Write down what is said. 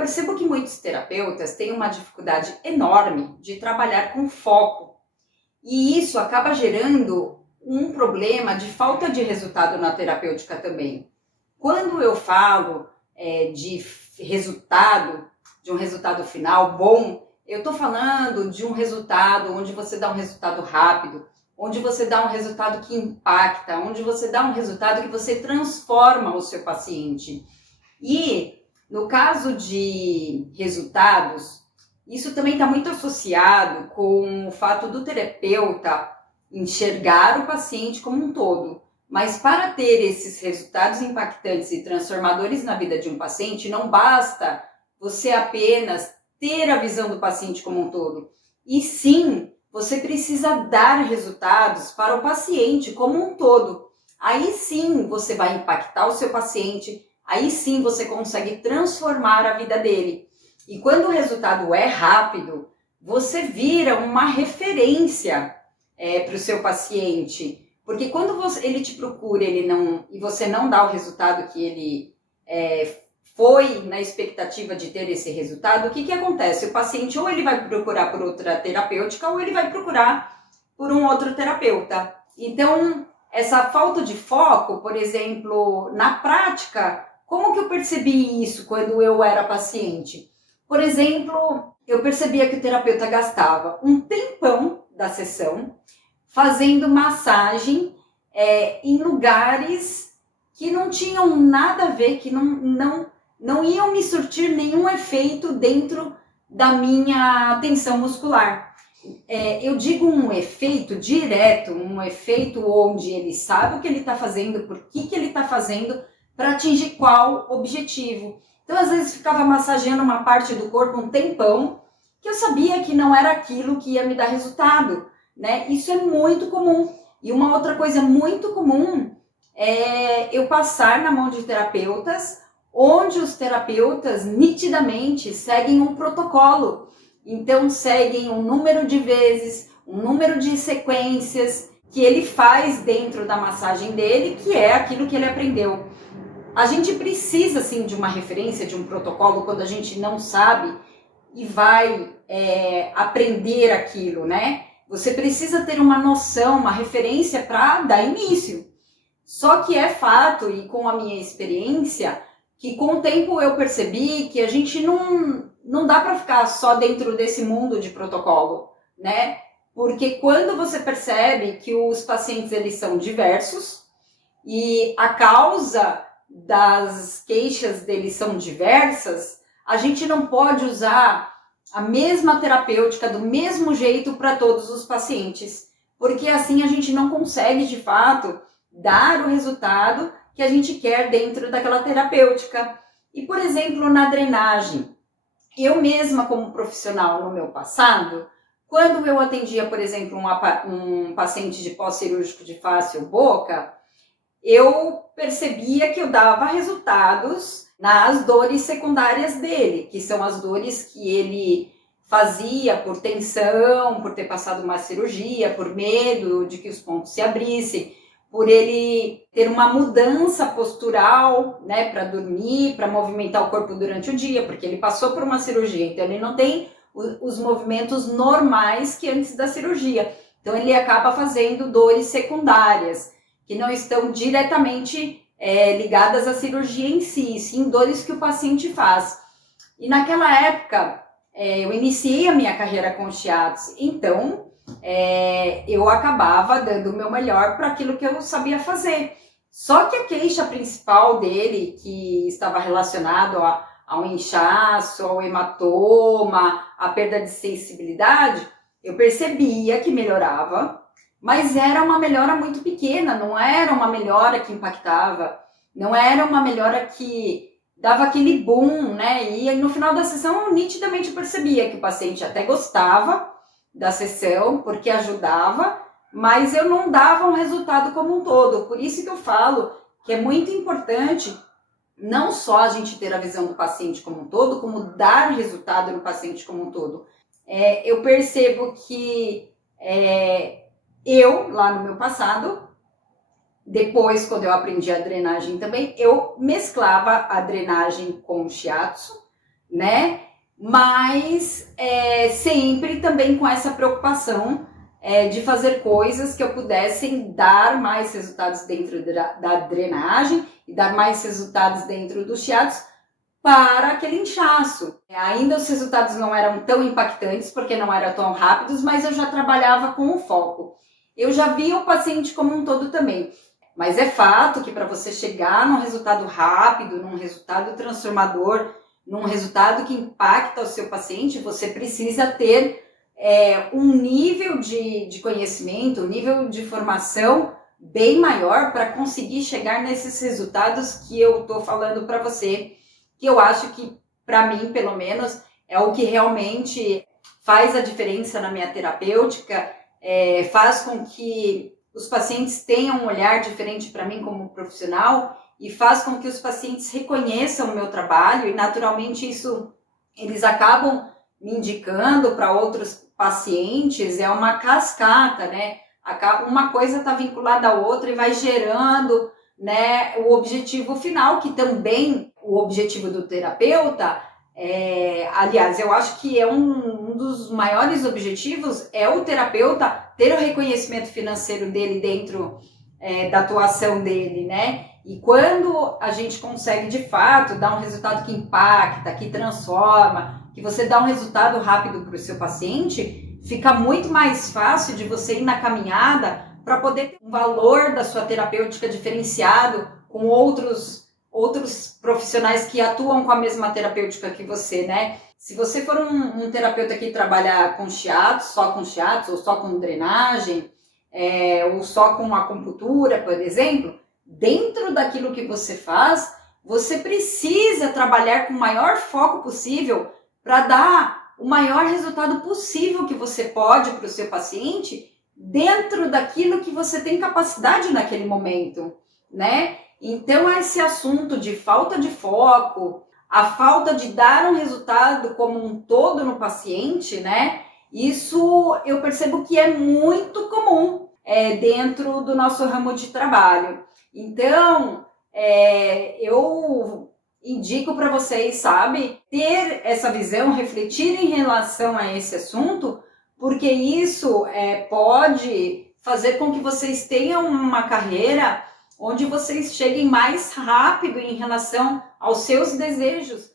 eu percebo que muitos terapeutas têm uma dificuldade enorme de trabalhar com foco. E isso acaba gerando um problema de falta de resultado na terapêutica também. Quando eu falo de resultado, de um resultado final bom, eu estou falando de um resultado onde você dá um resultado rápido, onde você dá um resultado que impacta, onde você dá um resultado que você transforma o seu paciente. E no caso de resultados, isso também está muito associado com o fato do terapeuta enxergar o paciente como um todo. Mas para ter esses resultados impactantes e transformadores na vida de um paciente, não basta você apenas ter a visão do paciente como um todo. E sim, você precisa dar resultados para o paciente como um todo. Aí sim você vai impactar o seu paciente, aí sim você consegue transformar a vida dele. E quando o resultado é rápido, você vira uma referência para o seu paciente. Porque quando ele te procura e você não dá o resultado que ele foi na expectativa de ter esse resultado, o que acontece? O paciente ou ele vai procurar por outra terapêutica ou ele vai procurar por um outro terapeuta. Então, essa falta de foco, por exemplo, na prática, como que eu percebi isso quando eu era paciente? Por exemplo, eu percebia que o terapeuta gastava um tempão da sessão fazendo massagem em lugares que não tinham nada a ver, que não iam me surtir nenhum efeito dentro da minha tensão muscular. Eu digo um efeito direto, um efeito onde ele sabe o que ele está fazendo, por que ele está fazendo, para atingir qual objetivo. Então, às vezes, ficava massageando uma parte do corpo um tempão, que eu sabia que não era aquilo que ia me dar resultado, né? Isso é muito comum. E uma outra coisa muito comum é eu passar na mão de terapeutas, onde os terapeutas nitidamente seguem um protocolo. Então, seguem um número de vezes, um número de sequências que ele faz dentro da massagem dele, que é aquilo que ele aprendeu. A gente precisa, sim, de uma referência, de um protocolo, quando a gente não sabe e vai aprender aquilo, né? Você precisa ter uma noção, uma referência para dar início. Só que é fato, e com a minha experiência, que com o tempo eu percebi que a gente não dá para ficar só dentro desse mundo de protocolo, né? Porque quando você percebe que os pacientes eles são diversos e a causa das queixas deles são diversas, a gente não pode usar a mesma terapêutica do mesmo jeito para todos os pacientes, porque assim a gente não consegue de fato dar o resultado que a gente quer dentro daquela terapêutica. E, por exemplo, na drenagem, eu mesma como profissional no meu passado, quando eu atendia, por exemplo, um paciente de pós-cirúrgico de face ou boca, eu percebia que eu dava resultados nas dores secundárias dele, que são as dores que ele fazia por tensão, por ter passado uma cirurgia, por medo de que os pontos se abrissem, por ele ter uma mudança postural, né, para dormir, para movimentar o corpo durante o dia, porque ele passou por uma cirurgia, então ele não tem os movimentos normais que antes da cirurgia. Então ele acaba fazendo dores secundárias, que não estão diretamente ligadas à cirurgia em si, sim dores que o paciente faz. E naquela época, eu iniciei a minha carreira com shiatsu, então eu acabava dando o meu melhor para aquilo que eu sabia fazer. Só que a queixa principal dele, que estava relacionado ao inchaço, ao hematoma, à perda de sensibilidade, eu percebia que melhorava, mas era uma melhora muito pequena, não era uma melhora que impactava, não era uma melhora que dava aquele boom, né? E no final da sessão, eu nitidamente percebia que o paciente até gostava da sessão, porque ajudava, mas eu não dava um resultado como um todo. Por isso que eu falo que é muito importante não só a gente ter a visão do paciente como um todo, como dar resultado no paciente como um todo. Eu percebo que eu, lá no meu passado, depois, quando eu aprendi a drenagem também, eu mesclava a drenagem com o shiatsu, né? Mas sempre também com essa preocupação de fazer coisas que eu pudessem dar mais resultados dentro da drenagem e dar mais resultados dentro dos chiados para aquele inchaço. Ainda os resultados não eram tão impactantes, porque não eram tão rápidos, mas eu já trabalhava com o foco. Eu já via o paciente como um todo também. Mas é fato que para você chegar num resultado rápido, num resultado transformador, num resultado que impacta o seu paciente, você precisa ter um nível de conhecimento, um nível de formação bem maior para conseguir chegar nesses resultados que eu estou falando para você, que eu acho que, para mim, pelo menos, é o que realmente faz a diferença na minha terapêutica, faz com que os pacientes tenham um olhar diferente para mim como profissional e faz com que os pacientes reconheçam o meu trabalho e, naturalmente, isso eles acabam me indicando para outros pacientes, é uma cascata, né? Uma coisa está vinculada à outra e vai gerando, né, o objetivo final, que também o objetivo do terapeuta, aliás, eu acho que é um dos maiores objetivos, é o terapeuta ter o reconhecimento financeiro dele dentro da atuação dele, né? E quando a gente consegue, de fato, dar um resultado que impacta, que transforma, que você dá um resultado rápido para o seu paciente, fica muito mais fácil de você ir na caminhada para poder ter um valor da sua terapêutica diferenciado com outros profissionais que atuam com a mesma terapêutica que você, né? Se você for um terapeuta que trabalha com shiatsu, ou só com drenagem, ou só com acupuntura, por exemplo, dentro daquilo que você faz, você precisa trabalhar com o maior foco possível para dar o maior resultado possível que você pode para o seu paciente dentro daquilo que você tem capacidade naquele momento, né? Então, esse assunto de falta de foco, a falta de dar um resultado como um todo no paciente, né? Isso eu percebo que é muito comum dentro do nosso ramo de trabalho. Então, eu indico para vocês, sabe, ter essa visão, refletir em relação a esse assunto, porque isso pode fazer com que vocês tenham uma carreira onde vocês cheguem mais rápido em relação aos seus desejos